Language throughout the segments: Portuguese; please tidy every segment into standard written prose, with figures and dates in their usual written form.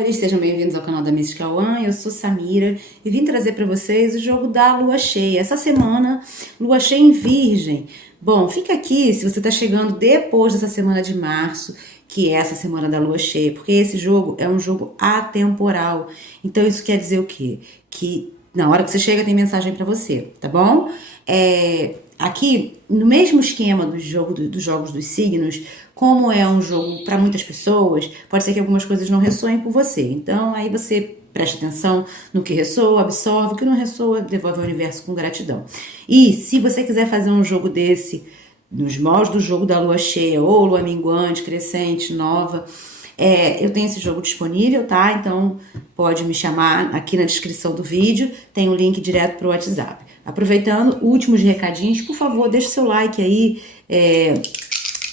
Amores, sejam bem-vindos ao canal da Mística One. Eu sou Samira e vim trazer para vocês o jogo da Lua Cheia. Essa semana, Lua Cheia em Virgem. Bom, fica aqui se você está chegando depois dessa semana de março, que é essa semana da Lua Cheia, porque esse jogo é um jogo atemporal. Então isso quer dizer o quê? Que na hora que você chega tem mensagem para você, tá bom? Aqui, no mesmo esquema dos jogos dos signos, como é um jogo para muitas pessoas, pode ser que algumas coisas não ressoem com você. Então, aí você presta atenção no que ressoa, absorve, o que não ressoa, devolve ao universo com gratidão. E se você quiser fazer um jogo desse, nos moldes do jogo da lua cheia, ou lua minguante, crescente, nova, eu tenho esse jogo disponível, tá? Então, pode me chamar aqui na descrição do vídeo, tem um link direto para o WhatsApp. Aproveitando, últimos recadinhos, por favor, deixa o seu like aí,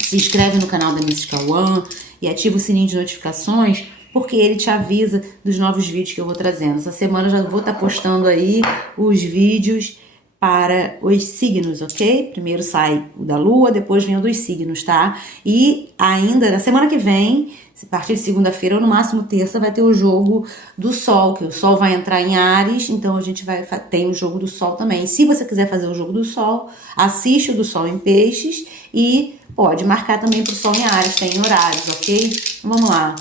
se inscreve no canal da Mística One e ativa o sininho de notificações, porque ele te avisa dos novos vídeos que eu vou trazendo. Essa semana eu já vou estar postando aí os vídeos para os signos, ok? Primeiro sai o da lua, depois vem o dos signos, tá? E ainda na semana que vem, a partir de segunda-feira ou no máximo terça, vai ter o jogo do sol, que o sol vai entrar em Áries, então a gente tem o jogo do sol também. Se você quiser fazer o jogo do sol, assiste o do sol em peixes e pode marcar também para o sol em Áries, tem horários, ok? Então vamos lá.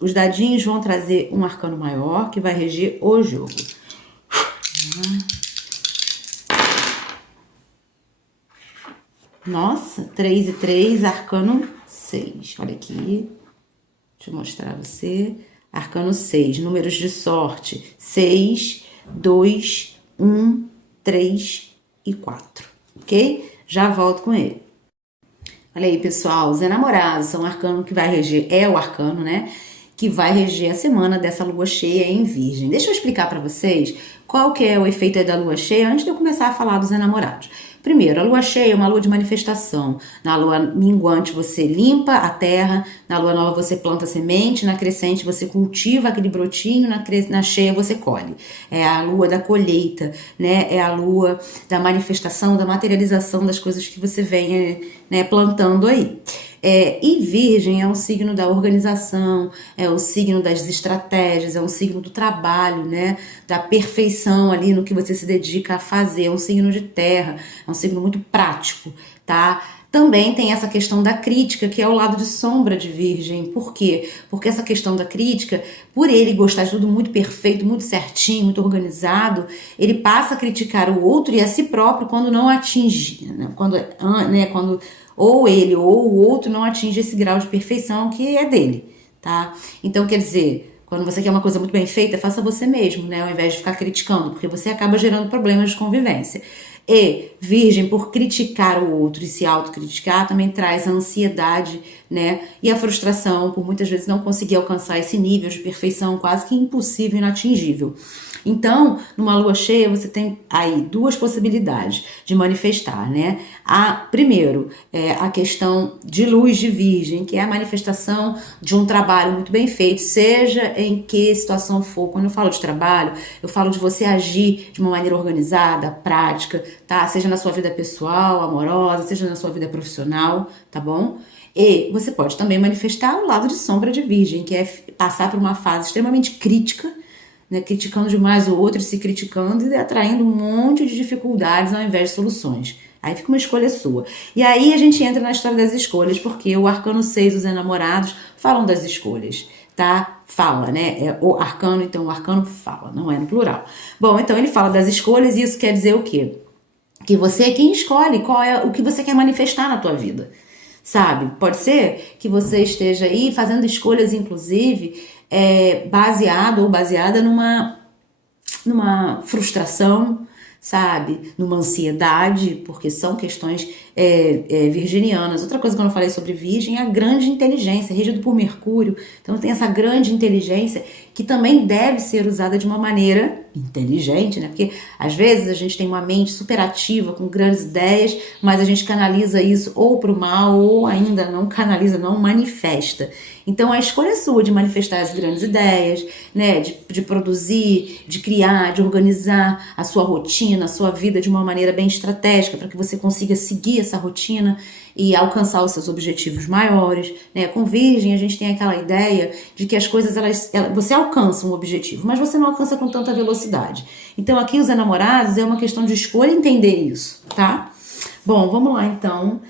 Os dadinhos vão trazer um arcano maior que vai reger o jogo. Nossa, 3 e 3, arcano 6. Olha aqui, deixa eu mostrar a você. Arcano 6, números de sorte: 6, 2, 1, 3 e 4, ok? Já volto com ele. Olha aí, pessoal, os enamorados são um arcano que vai reger, é o arcano, né? Que vai reger a semana dessa lua cheia em Virgem. Deixa eu explicar para vocês qual que é o efeito aí da lua cheia antes de eu começar a falar dos enamorados. Primeiro, a lua cheia é uma lua de manifestação. Na lua minguante você limpa a terra, na lua nova você planta semente, na crescente você cultiva aquele brotinho, na cheia você colhe. É a lua da colheita, né? É a lua da manifestação, da materialização das coisas que você vem, né, plantando aí. E Virgem é um signo da organização, é o signo das estratégias, é um signo do trabalho, né? Da perfeição ali no que você se dedica a fazer, é um signo de terra, é um signo muito prático, tá? Também tem essa questão da crítica, que é o lado de sombra de Virgem. Por quê? Porque essa questão da crítica, por ele gostar de tudo muito perfeito, muito certinho, muito organizado, ele passa a criticar o outro e a si próprio quando não atinge, né? Quando ou ele ou o outro não atinge esse grau de perfeição que é dele, tá? Então, quer dizer, quando você quer uma coisa muito bem feita, faça você mesmo, né? Ao invés de ficar criticando, porque você acaba gerando problemas de convivência. E Virgem, por criticar o outro e se autocriticar, também traz a ansiedade, né? E a frustração por muitas vezes não conseguir alcançar esse nível de perfeição quase que impossível e inatingível. Então, numa lua cheia, você tem aí duas possibilidades de manifestar, né? Primeiro, a questão de luz de Virgem, que é a manifestação de um trabalho muito bem feito, seja em que situação for. Quando eu falo de trabalho, eu falo de você agir de uma maneira organizada, prática, tá? Seja na sua vida pessoal, amorosa, seja na sua vida profissional, tá bom? E você pode também manifestar o lado de sombra de Virgem, que é passar por uma fase extremamente crítica, né, criticando demais o outro, se criticando e atraindo um monte de dificuldades ao invés de soluções. Aí fica uma escolha sua. E aí a gente entra na história das escolhas, porque o arcano 6, os enamorados, falam das escolhas, tá? Fala, né? É o arcano, então o arcano fala, não é no plural. Bom, então ele fala das escolhas e isso quer dizer o quê? Que você é quem escolhe qual é o que você quer manifestar na tua vida, sabe? Pode ser que você esteja aí fazendo escolhas, inclusive, baseado ou baseada numa frustração, sabe? Numa ansiedade, porque são questões virginianas. Outra coisa que eu não falei sobre Virgem é a grande inteligência, regido por Mercúrio. Então tem essa grande inteligência que também deve ser usada de uma maneira inteligente, né? Porque às vezes a gente tem uma mente super ativa, com grandes ideias, mas a gente canaliza isso ou para o mal, ou ainda não canaliza, não manifesta. Então a escolha é sua de manifestar as grandes ideias, né? De produzir, de criar, de organizar a sua rotina, a sua vida de uma maneira bem estratégica, para que você consiga seguir essa rotina e alcançar os seus objetivos maiores, né? Com Virgem, a gente tem aquela ideia de que as coisas, você alcança um objetivo, mas você não alcança com tanta velocidade. Então, aqui os enamorados é uma questão de escolha entender isso, tá? Bom, vamos lá, então,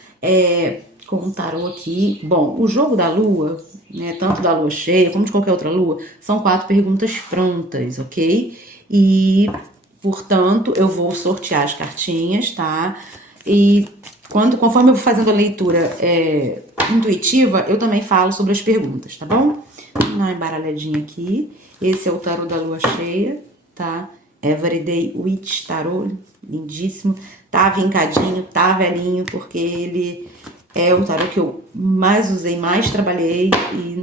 com o tarô aqui. Bom, o jogo da lua, né, tanto da lua cheia como de qualquer outra lua, são 4 perguntas prontas, ok? E, portanto, eu vou sortear as cartinhas, tá? E conforme eu vou fazendo a leitura intuitiva, eu também falo sobre as perguntas, tá bom? Vamos dar uma embaralhadinha aqui. Esse é o tarô da lua cheia, tá? Everyday Witch Tarô, lindíssimo. Tá vincadinho, tá velhinho, porque ele é o tarô que eu mais usei, mais trabalhei e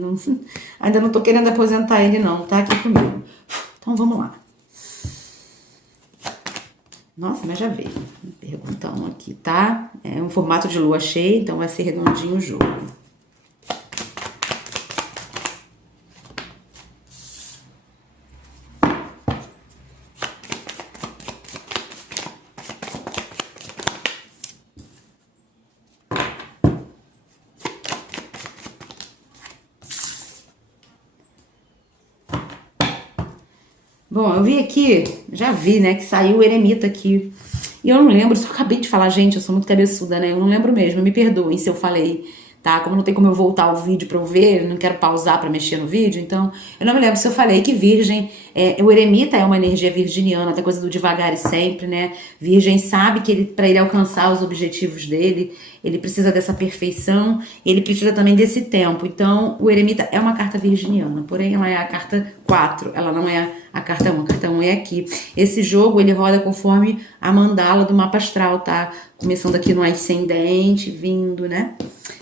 ainda não tô querendo aposentar ele não, tá aqui comigo. Então vamos lá. Nossa, mas já veio. Perguntão aqui, tá? É um formato de lua cheia, então vai ser redondinho o jogo. Bom, eu vi aqui, já vi, né, que saiu o eremita aqui. E eu não lembro, só acabei de falar, gente, eu sou muito cabeçuda, né? Eu não lembro mesmo, me perdoem se eu falei, tá? Como não tem como eu voltar o vídeo pra eu ver, eu não quero pausar pra mexer no vídeo, então eu não me lembro se eu falei que Virgem, o eremita é uma energia virginiana, tem coisa do devagar e sempre, né? Virgem sabe que pra ele alcançar os objetivos dele, ele precisa dessa perfeição, ele precisa também desse tempo. Então, o eremita é uma carta virginiana, porém ela é a carta 4, ela não é a carta 1. A carta 1 é aqui. Esse jogo, ele roda conforme a mandala do mapa astral, tá? Começando aqui no ascendente, vindo, né?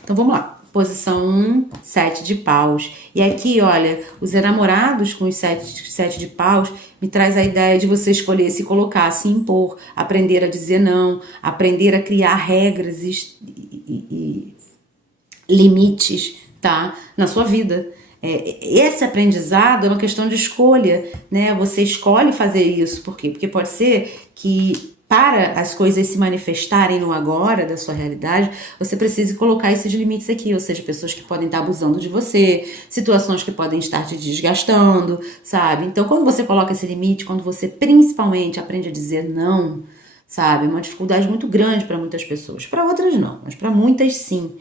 Então, vamos lá. Posição 1, 7 de paus. E aqui, olha, os enamorados com os 7 de paus me traz a ideia de você escolher se colocar, se impor, aprender a dizer não, aprender a criar regras e limites, tá? Na sua vida. Esse aprendizado é uma questão de escolha, né? Você escolhe fazer isso. Por quê? Porque pode ser que para as coisas se manifestarem no agora da sua realidade, você precise colocar esses limites aqui, ou seja, pessoas que podem estar abusando de você, situações que podem estar te desgastando, sabe? Então, quando você coloca esse limite, quando você principalmente aprende a dizer não, sabe? É uma dificuldade muito grande para muitas pessoas. Para outras não, mas para muitas sim.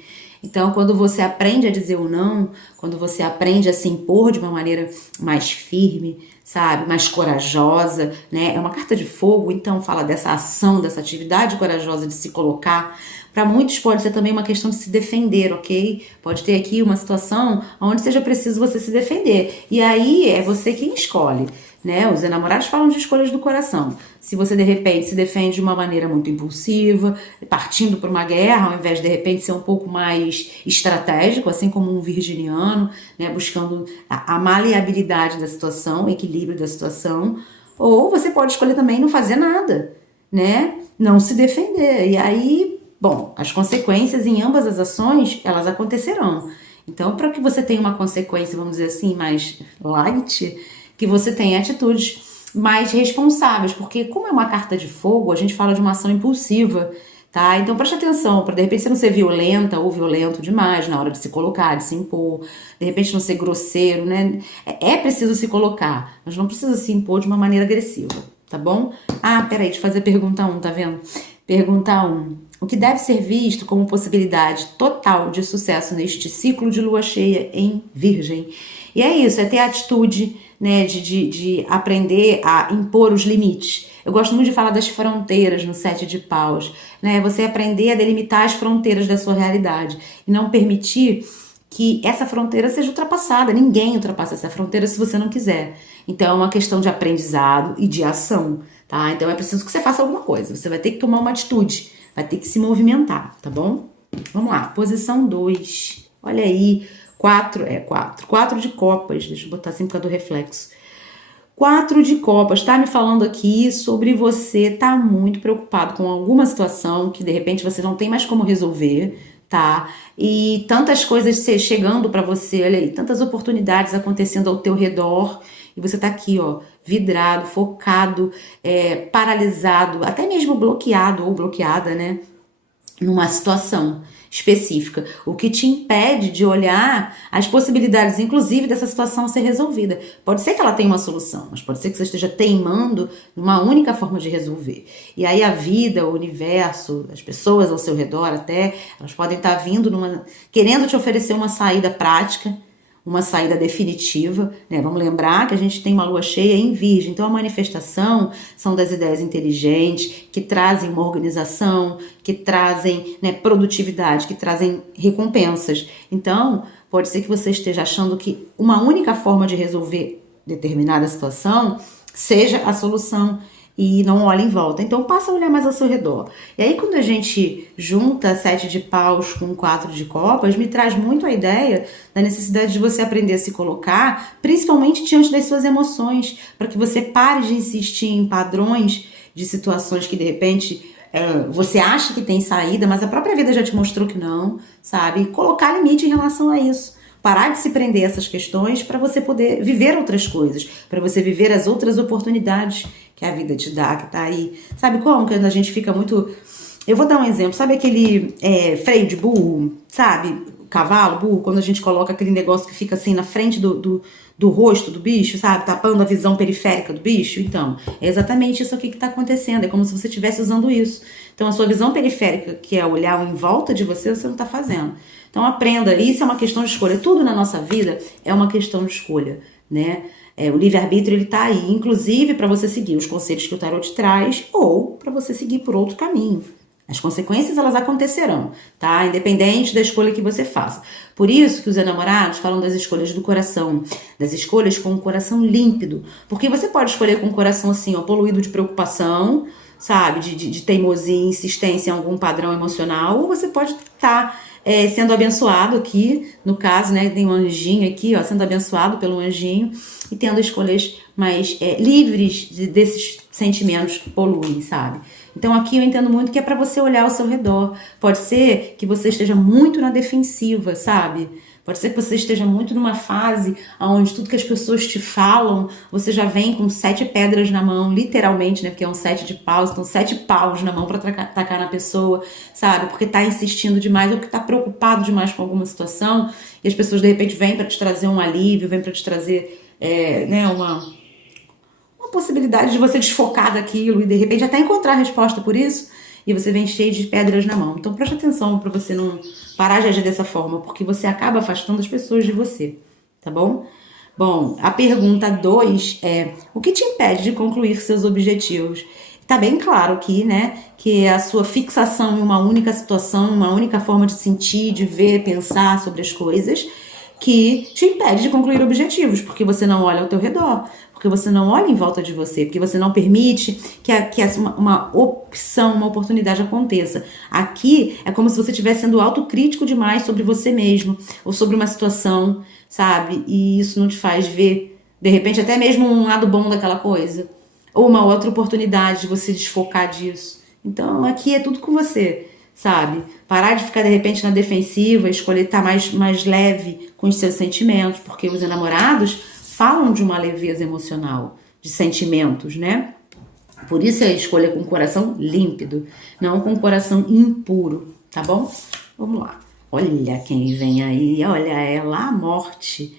Então, quando você aprende a dizer o não, quando você aprende a se impor de uma maneira mais firme, sabe, mais corajosa, né? É uma carta de fogo, então fala dessa ação, dessa atividade corajosa de se colocar. Para muitos pode ser também uma questão de se defender, ok? Pode ter aqui uma situação onde seja preciso você se defender. E aí é você quem escolhe, né? Os enamorados falam de escolhas do coração. Se você de repente se defende de uma maneira muito impulsiva, partindo para uma guerra, ao invés de repente ser um pouco mais estratégico, assim como um virginiano, né? Buscando a maleabilidade da situação, o equilíbrio da situação. Ou você pode escolher também não fazer nada, né? Não se defender. E aí, bom, as consequências em ambas as ações, elas acontecerão. Então, para que você tenha uma consequência, vamos dizer assim, mais light, que você tenha atitudes mais responsáveis, porque como é uma carta de fogo, a gente fala de uma ação impulsiva, tá? Então preste atenção, para de repente você não ser violenta ou violento demais na hora de se colocar, de se impor, de repente não ser grosseiro, né? É preciso se colocar, mas não precisa se impor de uma maneira agressiva, tá bom? Ah, peraí, deixa eu fazer a pergunta 1, tá vendo? Pergunta 1. O que deve ser visto como possibilidade total de sucesso neste ciclo de lua cheia em Virgem? E é isso, é ter a atitude, né, de aprender a impor os limites. Eu gosto muito de falar das fronteiras no 7 de paus, né? Você aprender a delimitar as fronteiras da sua realidade e não permitir que essa fronteira seja ultrapassada. Ninguém ultrapassa essa fronteira se você não quiser. Então é uma questão de aprendizado e de ação, tá? Então é preciso que você faça alguma coisa. Você vai ter que tomar uma atitude, vai ter que se movimentar, tá bom? Vamos lá, posição 2. Olha aí, 4 de copas. Deixa eu botar assim por causa do reflexo. 4 de copas, tá me falando aqui sobre você tá muito preocupado com alguma situação que de repente você não tem mais como resolver, tá? E tantas coisas chegando pra você, olha aí, tantas oportunidades acontecendo ao teu redor e você tá aqui, ó, vidrado, focado, paralisado, até mesmo bloqueado ou bloqueada, né? numa situação específica, o que te impede de olhar as possibilidades, inclusive, dessa situação ser resolvida. Pode ser que ela tenha uma solução, mas pode ser que você esteja teimando numa única forma de resolver. E aí a vida, o universo, as pessoas ao seu redor até, elas podem estar vindo querendo te oferecer uma saída prática, uma saída definitiva, né? Vamos lembrar que a gente tem uma lua cheia em Virgem, então a manifestação são das ideias inteligentes, que trazem uma organização, que trazem, né, produtividade, que trazem recompensas. Então, pode ser que você esteja achando que uma única forma de resolver determinada situação seja a solução, e não olha em volta. Então passa a olhar mais ao seu redor. E aí quando a gente junta 7 de paus com 4 de copas, me traz muito a ideia da necessidade de você aprender a se colocar, principalmente diante das suas emoções, para que você pare de insistir em padrões de situações que de repente você acha que tem saída, mas a própria vida já te mostrou que não, sabe? E colocar limite em relação a isso. Parar de se prender a essas questões para você poder viver outras coisas, para você viver as outras oportunidades que a vida te dá, que tá aí. Sabe como que a gente fica muito... Eu vou dar um exemplo. Sabe aquele freio de burro? Sabe? Cavalo, burro, quando a gente coloca aquele negócio que fica assim na frente do rosto do bicho, sabe? Tapando a visão periférica do bicho. Então, é exatamente isso aqui que tá acontecendo. É como se você estivesse usando isso. Então, a sua visão periférica, que é olhar em volta de você, você não tá fazendo. Então aprenda, isso é uma questão de escolha. Tudo na nossa vida é uma questão de escolha, né? O livre-arbítrio, ele tá aí, inclusive para você seguir os conselhos que o tarot te traz ou para você seguir por outro caminho. As consequências, elas acontecerão, tá? Independente da escolha que você faça. Por isso que os enamorados falam das escolhas do coração, das escolhas com o coração límpido. Porque você pode escolher com o coração assim, ó, poluído de preocupação, sabe? De teimosia e insistência em algum padrão emocional, ou você pode estar sendo abençoado aqui, no caso, né, tem um anjinho aqui, ó, sendo abençoado pelo anjinho e tendo escolhas mais livres desses sentimentos que poluem, sabe? Então aqui eu entendo muito que é para você olhar ao seu redor. Pode ser que você esteja muito na defensiva, sabe? Pode ser que você esteja muito numa fase onde tudo que as pessoas te falam, você já vem com 7 pedras na mão, literalmente, né? Porque é um 7 de paus, então 7 paus na mão pra tacar na pessoa, sabe? Porque tá insistindo demais ou porque tá preocupado demais com alguma situação e as pessoas de repente vêm pra te trazer um alívio, vêm pra te trazer, né, uma possibilidade de você desfocar daquilo e de repente até encontrar a resposta por isso. E você vem cheio de pedras na mão. Então preste atenção para você não parar de agir dessa forma, porque você acaba afastando as pessoas de você, tá bom? Bom, a pergunta 2 é: o que te impede de concluir seus objetivos? Tá bem claro aqui, né, que a sua fixação em uma única situação, uma única forma de sentir, de ver, pensar sobre as coisas, que te impede de concluir objetivos, porque você não olha ao teu redor, porque você não olha em volta de você, porque você não permite que uma opção, uma oportunidade aconteça. Aqui é como se você estivesse sendo autocrítico demais sobre você mesmo, ou sobre uma situação, sabe? E isso não te faz ver, de repente, até mesmo um lado bom daquela coisa, ou uma outra oportunidade de você desfocar disso. Então aqui é tudo com você, sabe? Parar de ficar de repente na defensiva, escolher estar mais leve com os seus sentimentos, porque os enamorados falam de uma leveza emocional, de sentimentos, né? Por isso é a escolha com o coração límpido, não com o coração impuro, tá bom? Vamos lá. Olha quem vem aí, olha ela, a morte.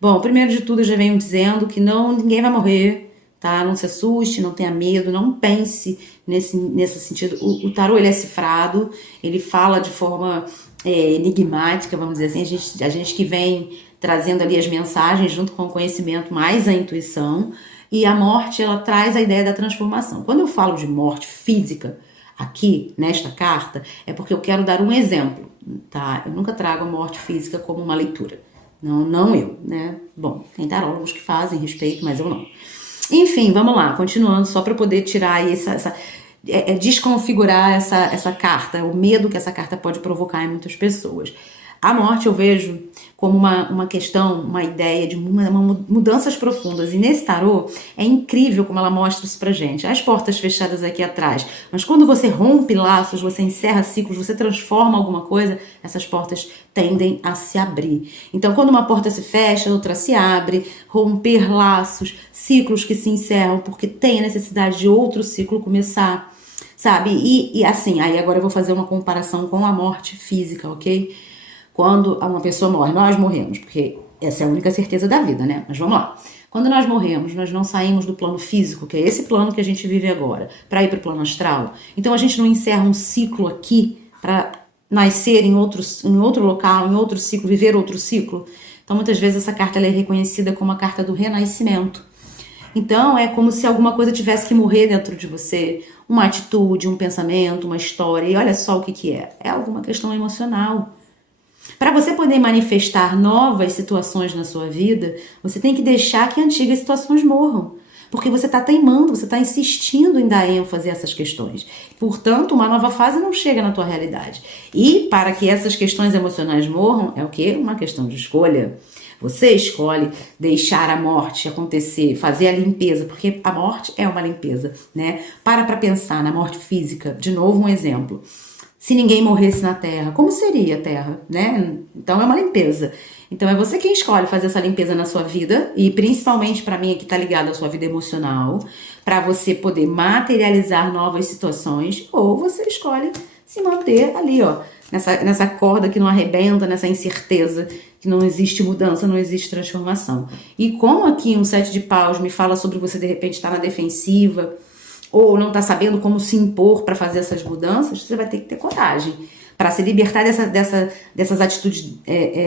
Bom, primeiro de tudo eu já venho dizendo que ninguém vai morrer, tá? Não se assuste, não tenha medo, não pense nesse sentido. O tarô, ele é cifrado, ele fala de forma enigmática, vamos dizer assim, a gente que vem trazendo ali as mensagens junto com o conhecimento, mais a intuição, e a morte, ela traz a ideia da transformação. Quando eu falo de morte física aqui, nesta carta, é porque eu quero dar um exemplo, tá? Eu nunca trago a morte física como uma leitura, não eu, né? Bom, tem tarólogos que fazem respeito, mas eu não. Enfim, vamos lá, continuando, só para poder tirar aí desconfigurar essa carta, o medo que essa carta pode provocar em muitas pessoas. A morte eu vejo como uma questão, uma ideia de mudanças profundas. E nesse tarô é incrível como ela mostra isso pra gente. As portas fechadas aqui atrás. Mas quando você rompe laços, você encerra ciclos, você transforma alguma coisa, essas portas tendem a se abrir. Então quando uma porta se fecha, outra se abre. Romper laços, ciclos que se encerram porque tem a necessidade de outro ciclo começar. sabe? E assim, aí agora eu vou fazer uma comparação com a morte física, ok? Quando uma pessoa morre, nós morremos, porque essa é a única certeza da vida, né? Mas vamos lá. Quando nós morremos, nós não saímos do plano físico, que é esse plano que a gente vive agora, para ir para o plano astral. Então a gente não encerra um ciclo aqui para nascer em outro local, em outro ciclo, viver outro ciclo. Então muitas vezes essa carta ela é reconhecida como a carta do renascimento. Então é como se alguma coisa tivesse que morrer dentro de você, uma atitude, um pensamento, uma história. E olha só o que é. É alguma questão emocional. Para você poder manifestar novas situações na sua vida, você tem que deixar que antigas situações morram. Porque você está teimando, você está insistindo em dar ênfase a essas questões. Portanto, uma nova fase não chega na tua realidade. E para que essas questões emocionais morram, é o quê? Uma questão de escolha. Você escolhe deixar a morte acontecer, fazer a limpeza, porque a morte é uma limpeza, né? Para pensar na morte física. De novo, um exemplo. Se ninguém morresse na Terra, como seria a Terra, né? Então é uma limpeza. Então é você quem escolhe fazer essa limpeza na sua vida, e principalmente para mim que tá ligado à sua vida emocional, para você poder materializar novas situações, ou você escolhe se manter ali, ó, nessa corda que não arrebenta, nessa incerteza, que não existe mudança, não existe transformação. E como aqui um 7 de paus me fala sobre você de repente estar na defensiva, ou não está sabendo como se impor para fazer essas mudanças, você vai ter que ter coragem para se libertar dessas atitudes,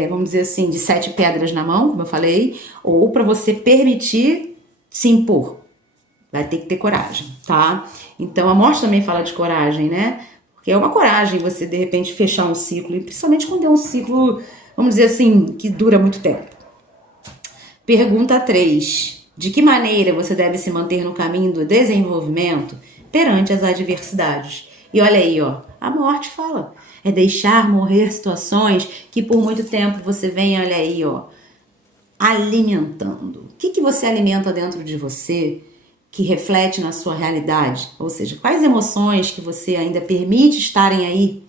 vamos dizer assim, de 7 pedras na mão, como eu falei, ou para você permitir se impor. Vai ter que ter coragem, tá? Então a morte também fala de coragem, né? Porque é uma coragem você de repente fechar um ciclo, e principalmente quando é um ciclo, vamos dizer assim, que dura muito tempo. Pergunta 3. De que maneira você deve se manter no caminho do desenvolvimento perante as adversidades? E olha aí, ó, a morte fala. É deixar morrer situações que por muito tempo você vem, olha aí, ó, alimentando. O que você alimenta dentro de você que reflete na sua realidade? Ou seja, quais emoções que você ainda permite estarem aí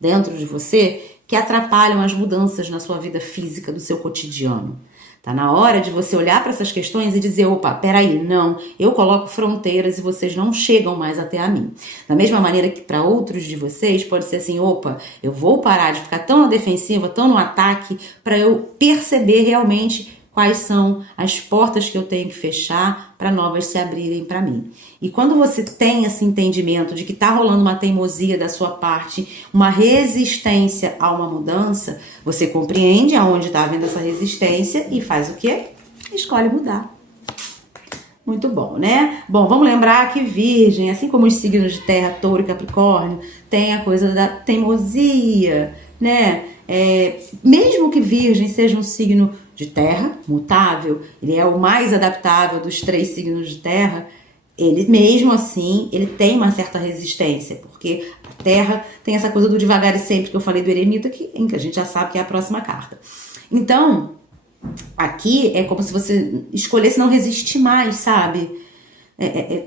dentro de você que atrapalham as mudanças na sua vida física, do seu cotidiano? Tá na hora de você olhar para essas questões e dizer, opa, peraí, não, eu coloco fronteiras e vocês não chegam mais até a mim. Da mesma maneira que para outros de vocês pode ser assim, opa, eu vou parar de ficar tão na defensiva, tão no ataque, para eu perceber realmente quais são as portas que eu tenho que fechar para novas se abrirem para mim. E quando você tem esse entendimento de que está rolando uma teimosia da sua parte, uma resistência a uma mudança, você compreende aonde está havendo essa resistência e faz o quê? Escolhe mudar. Muito bom, né? Bom, vamos lembrar que Virgem, assim como os signos de Terra, Touro e Capricórnio, tem a coisa da teimosia, né? Mesmo que Virgem seja um signo de terra, mutável, ele é o mais adaptável dos 3 signos de terra, ele mesmo assim, ele tem uma certa resistência, porque a terra tem essa coisa do devagar e sempre que eu falei do eremita, que a gente já sabe que é a próxima carta. Então, aqui é como se você escolhesse não resistir mais, sabe?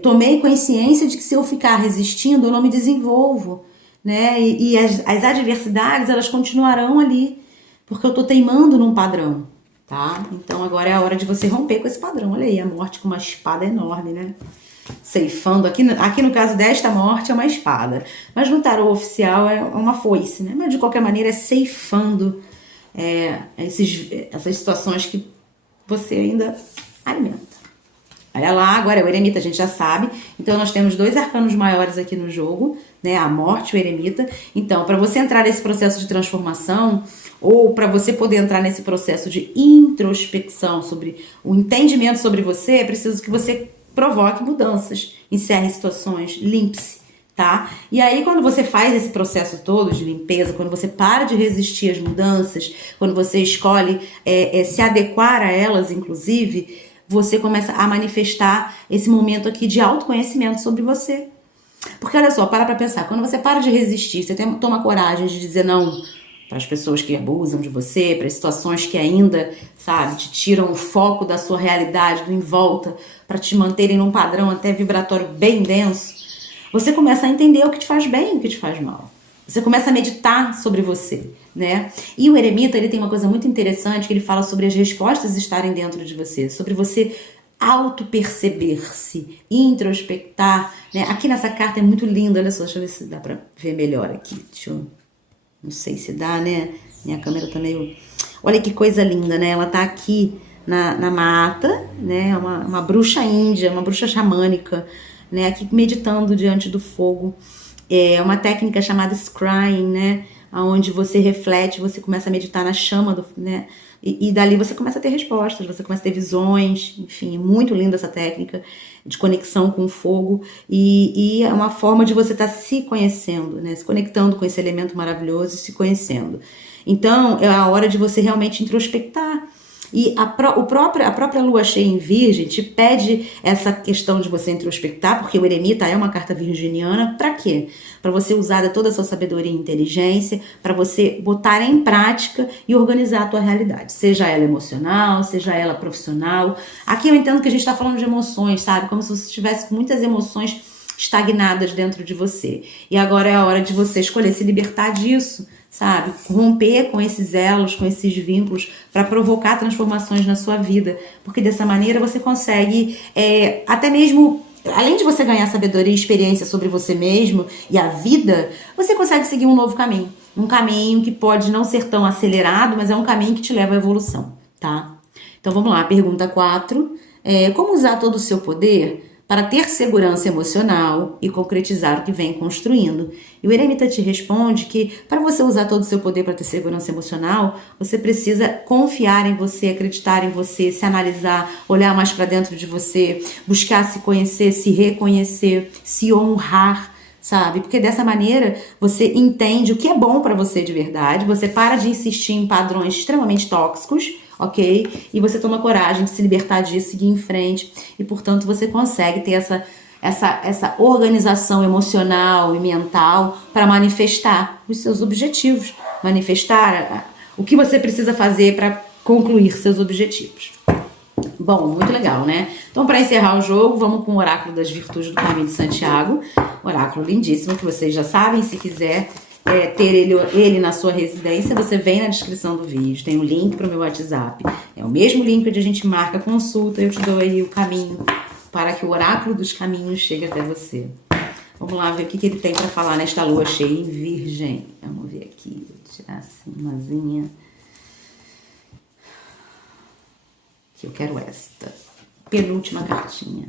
Tomei consciência de que se eu ficar resistindo, eu não me desenvolvo, né? E as adversidades, elas continuarão ali, porque eu tô teimando num padrão. Tá? Então agora é a hora de você romper com esse padrão. Olha aí, a morte com uma espada enorme, né? Ceifando. Aqui no caso desta morte é uma espada. Mas no tarô oficial é uma foice, né? Mas de qualquer maneira é ceifando essas situações que você ainda alimenta. Olha lá, agora é o eremita, a gente já sabe. Então nós temos 2 arcanos maiores aqui no jogo, né? A morte e o eremita. Então, para você entrar nesse processo de transformação, ou para você poder entrar nesse processo de introspecção sobre o entendimento sobre você, é preciso que você provoque mudanças, encerre situações, limpe-se, tá? E aí quando você faz esse processo todo de limpeza, quando você para de resistir às mudanças, quando você escolhe se adequar a elas, inclusive, você começa a manifestar esse momento aqui de autoconhecimento sobre você. Porque olha só, para pensar, quando você para de resistir, você toma coragem de dizer não para as pessoas que abusam de você, para as situações que ainda, sabe, te tiram o foco da sua realidade, do em volta, para te manterem num padrão até vibratório bem denso, você começa a entender o que te faz bem e o que te faz mal. Você começa a meditar sobre você, né? E o eremita, ele tem uma coisa muito interessante, que ele fala sobre as respostas estarem dentro de você, sobre você auto-perceber-se, introspectar, né? Aqui nessa carta é muito linda, olha só, deixa eu ver se dá pra ver melhor aqui. Não sei se dá, né? Minha câmera tá meio... Olha que coisa linda, né? Ela tá aqui na mata, né? Uma bruxa índia, uma bruxa xamânica, né? Aqui meditando diante do fogo. É uma técnica chamada scrying, né? Onde você reflete, você começa a meditar na chama, né? E dali você começa a ter respostas, você começa a ter visões, enfim, é muito linda essa técnica de conexão com o fogo e é uma forma de você estar se conhecendo, né? Se conectando com esse elemento maravilhoso e se conhecendo. Então, é a hora de você realmente introspectar. E a própria lua cheia em Virgem te pede essa questão de você introspectar, porque o eremita é uma carta virginiana, para quê? Para você usar toda a sua sabedoria e inteligência, para você botar em prática e organizar a tua realidade, seja ela emocional, seja ela profissional. Aqui eu entendo que a gente está falando de emoções, sabe? Como se você tivesse muitas emoções estagnadas dentro de você. E agora é a hora de você escolher se libertar disso, sabe? Romper com esses elos, com esses vínculos, para provocar transformações na sua vida. Porque dessa maneira você consegue, até mesmo, além de você ganhar sabedoria e experiência sobre você mesmo e a vida, você consegue seguir um novo caminho. Um caminho que pode não ser tão acelerado, mas é um caminho que te leva à evolução, tá? Então vamos lá, pergunta 4. Como usar todo o seu poder para ter segurança emocional e concretizar o que vem construindo? E o eremita te responde que para você usar todo o seu poder para ter segurança emocional, você precisa confiar em você, acreditar em você, se analisar, olhar mais para dentro de você, buscar se conhecer, se reconhecer, se honrar, sabe? Porque dessa maneira você entende o que é bom para você de verdade, você para de insistir em padrões extremamente tóxicos, ok? E você toma coragem de se libertar disso, seguir em frente. E, portanto, você consegue ter essa organização emocional e mental para manifestar os seus objetivos. Manifestar o que você precisa fazer para concluir seus objetivos. Bom, muito legal, né? Então, para encerrar o jogo, vamos com o Oráculo das Virtudes do Caminho de Santiago. Oráculo lindíssimo, que vocês já sabem. Se quiser ter ele na sua residência, você vem na descrição do vídeo, tem um link para o meu WhatsApp, é o mesmo link onde a gente marca a consulta, eu te dou aí o caminho para que o oráculo dos caminhos chegue até você. Vamos lá ver o que ele tem para falar nesta lua cheia em Virgem. Vamos ver aqui, vou tirar assim umazinha. Que eu quero esta penúltima cartinha.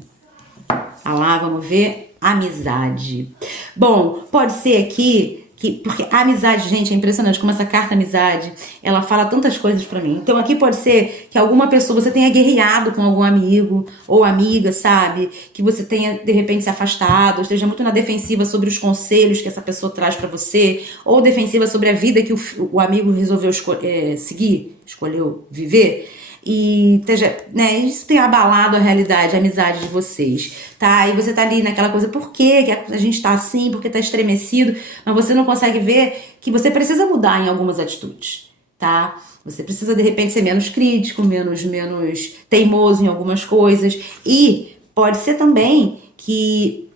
Ah lá, vamos ver amizade. Bom, pode ser aqui porque a amizade, gente, é impressionante como essa carta amizade, ela fala tantas coisas pra mim. Então aqui pode ser que alguma pessoa, você tenha guerreado com algum amigo ou amiga, sabe? Que você tenha, de repente, se afastado, esteja muito na defensiva sobre os conselhos que essa pessoa traz pra você, ou defensiva sobre a vida que o amigo resolveu escolheu viver. E né, isso tem abalado a realidade, a amizade de vocês, tá? E você tá ali naquela coisa, por que a gente tá assim, por que tá estremecido, mas você não consegue ver que você precisa mudar em algumas atitudes, tá? Você precisa, de repente, ser menos crítico, menos teimoso em algumas coisas, e pode ser também que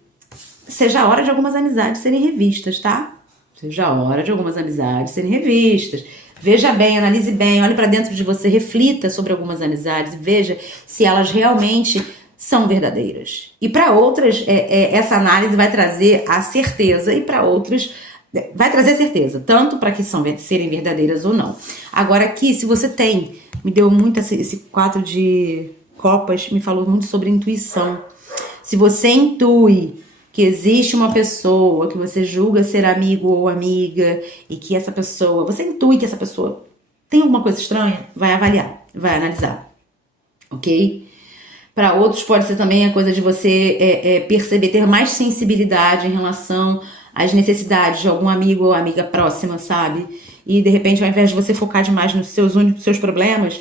seja a hora de algumas amizades serem revistas, tá? Seja a hora de algumas amizades serem revistas. Veja bem, analise bem, olhe para dentro de você, reflita sobre algumas amizades e veja se elas realmente são verdadeiras. E para outras, essa análise vai trazer a certeza, e para outras vai trazer a certeza, tanto para que serem verdadeiras ou não. Agora aqui, se você me deu muito esse 4 de copas, me falou muito sobre intuição. Se você intui que existe uma pessoa que você julga ser amigo ou amiga e que essa pessoa, você intui que essa pessoa tem alguma coisa estranha, vai avaliar, vai analisar, ok? Para outros pode ser também a coisa de você perceber, ter mais sensibilidade em relação às necessidades de algum amigo ou amiga próxima, sabe? E de repente, ao invés de você focar demais nos seus problemas,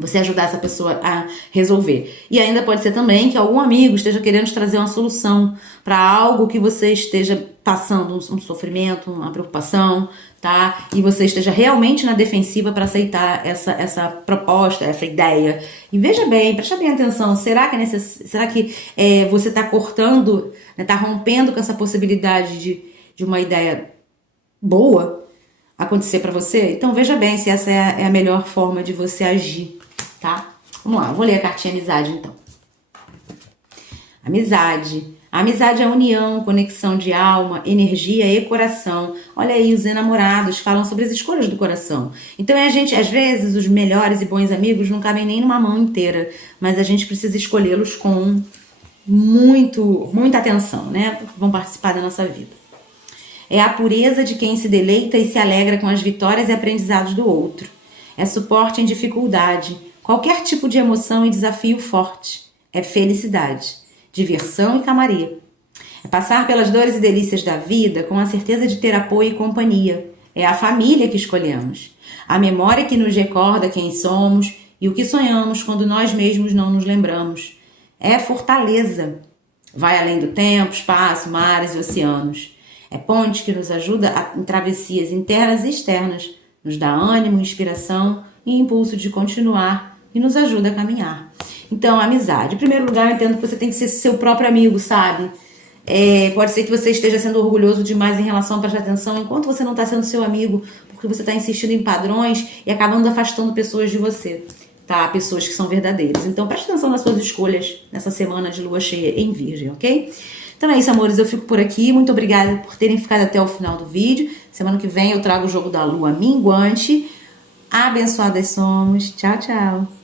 você ajudar essa pessoa a resolver. E ainda pode ser também que algum amigo esteja querendo te trazer uma solução para algo que você esteja passando, um sofrimento, uma preocupação, tá? E você esteja realmente na defensiva para aceitar essa proposta, essa ideia. E veja bem, preste bem atenção, será que você está cortando, né, tá rompendo com essa possibilidade de uma ideia boa acontecer para você? Então veja bem se essa é a melhor forma de você agir. Tá? Vamos lá, vou ler a cartinha amizade então. Amizade. A amizade é união, conexão de alma, energia e coração. Olha aí, os enamorados falam sobre as escolhas do coração. Então, a gente, às vezes, os melhores e bons amigos não cabem nem numa mão inteira, mas a gente precisa escolhê-los com muita atenção, né? Porque vão participar da nossa vida. É a pureza de quem se deleita e se alegra com as vitórias e aprendizados do outro. É suporte em dificuldade, qualquer tipo de emoção e desafio forte. É felicidade, diversão e calmaria. É passar pelas dores e delícias da vida com a certeza de ter apoio e companhia. É a família que escolhemos. A memória que nos recorda quem somos e o que sonhamos quando nós mesmos não nos lembramos. É fortaleza. Vai além do tempo, espaço, mares e oceanos. É ponte que nos ajuda em travessias internas e externas. Nos dá ânimo, inspiração e impulso de continuar e nos ajuda a caminhar. Então, amizade. Em primeiro lugar, eu entendo que você tem que ser seu próprio amigo, sabe? Pode ser que você esteja sendo orgulhoso demais em relação a prestar atenção, enquanto você não está sendo seu amigo, porque você está insistindo em padrões e acabando afastando pessoas de você, tá? Pessoas que são verdadeiras. Então, preste atenção nas suas escolhas nessa semana de lua cheia em Virgem, ok? Então é isso, amores. Eu fico por aqui. Muito obrigada por terem ficado até o final do vídeo. Semana que vem eu trago o jogo da lua minguante. Abençoadas somos. Tchau, tchau.